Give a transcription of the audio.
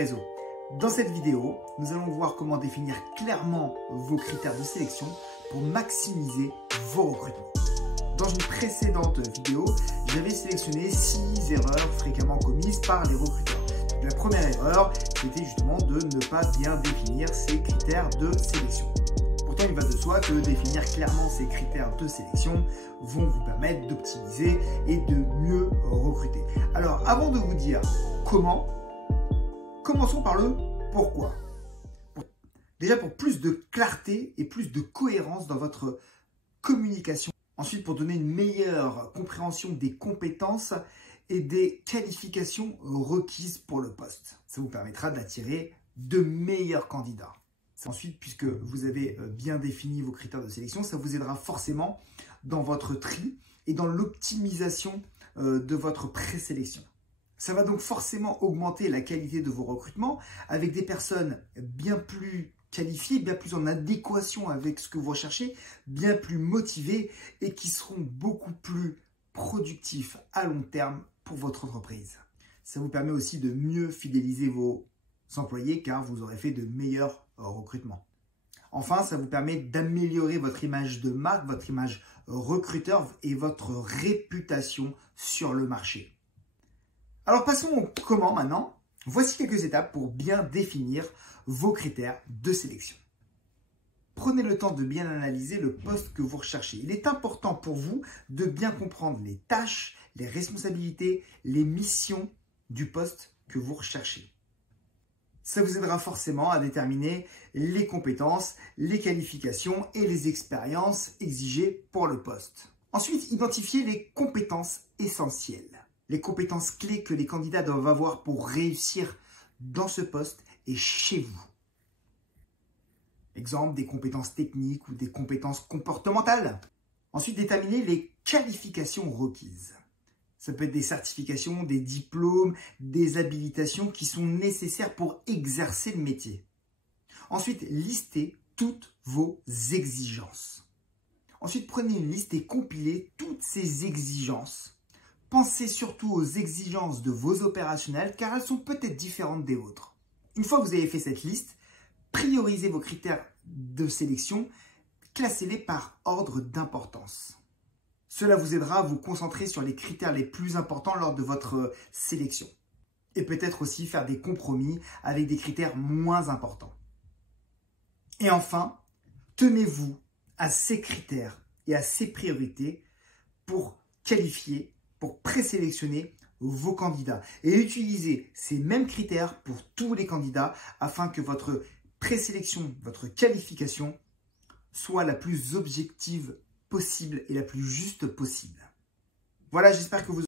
réseau. Dans cette vidéo, nous allons voir comment définir clairement vos critères de sélection pour maximiser vos recrutements. Dans une précédente vidéo, j'avais sélectionné 6 erreurs fréquemment commises par les recruteurs. La première erreur, c'était justement de ne pas bien définir ces critères de sélection. Pourtant, il va de soi que définir clairement ces critères de sélection vont vous permettre d'optimiser et de mieux recruter. Alors, avant de vous dire comment, commençons par le pourquoi. Déjà pour plus de clarté et plus de cohérence dans votre communication. Ensuite, pour donner une meilleure compréhension des compétences et des qualifications requises pour le poste. Ça vous permettra d'attirer de meilleurs candidats. Ensuite, puisque vous avez bien défini vos critères de sélection, ça vous aidera forcément dans votre tri et dans l'optimisation de votre présélection. Ça va donc forcément augmenter la qualité de vos recrutements avec des personnes bien plus qualifiées, bien plus en adéquation avec ce que vous recherchez, bien plus motivées et qui seront beaucoup plus productifs à long terme pour votre entreprise. Ça vous permet aussi de mieux fidéliser vos employés car vous aurez fait de meilleurs recrutements. Enfin, ça vous permet d'améliorer votre image de marque, votre image recruteur et votre réputation sur le marché. Alors passons au comment maintenant. Voici quelques étapes pour bien définir vos critères de sélection. Prenez le temps de bien analyser le poste que vous recherchez. Il est important pour vous de bien comprendre les tâches, les responsabilités, les missions du poste que vous recherchez. Ça vous aidera forcément à déterminer les compétences, les qualifications et les expériences exigées pour le poste. Ensuite, identifiez les compétences essentielles. Les compétences clés que les candidats doivent avoir pour réussir dans ce poste et chez vous. Exemple, des compétences techniques ou des compétences comportementales. Ensuite, déterminer les qualifications requises. Ça peut être des certifications, des diplômes, des habilitations qui sont nécessaires pour exercer le métier. Ensuite, listez toutes vos exigences. Ensuite, prenez une liste et compilez toutes ces exigences. Pensez surtout aux exigences de vos opérationnels car elles sont peut-être différentes des vôtres. Une fois que vous avez fait cette liste, priorisez vos critères de sélection, classez-les par ordre d'importance. Cela vous aidera à vous concentrer sur les critères les plus importants lors de votre sélection. Et peut-être aussi faire des compromis avec des critères moins importants. Et enfin, tenez-vous à ces critères et à ces priorités pour qualifier, pour présélectionner vos candidats. Et utilisez ces mêmes critères pour tous les candidats afin que votre présélection, votre qualification soit la plus objective possible et la plus juste possible. Voilà, j'espère que vous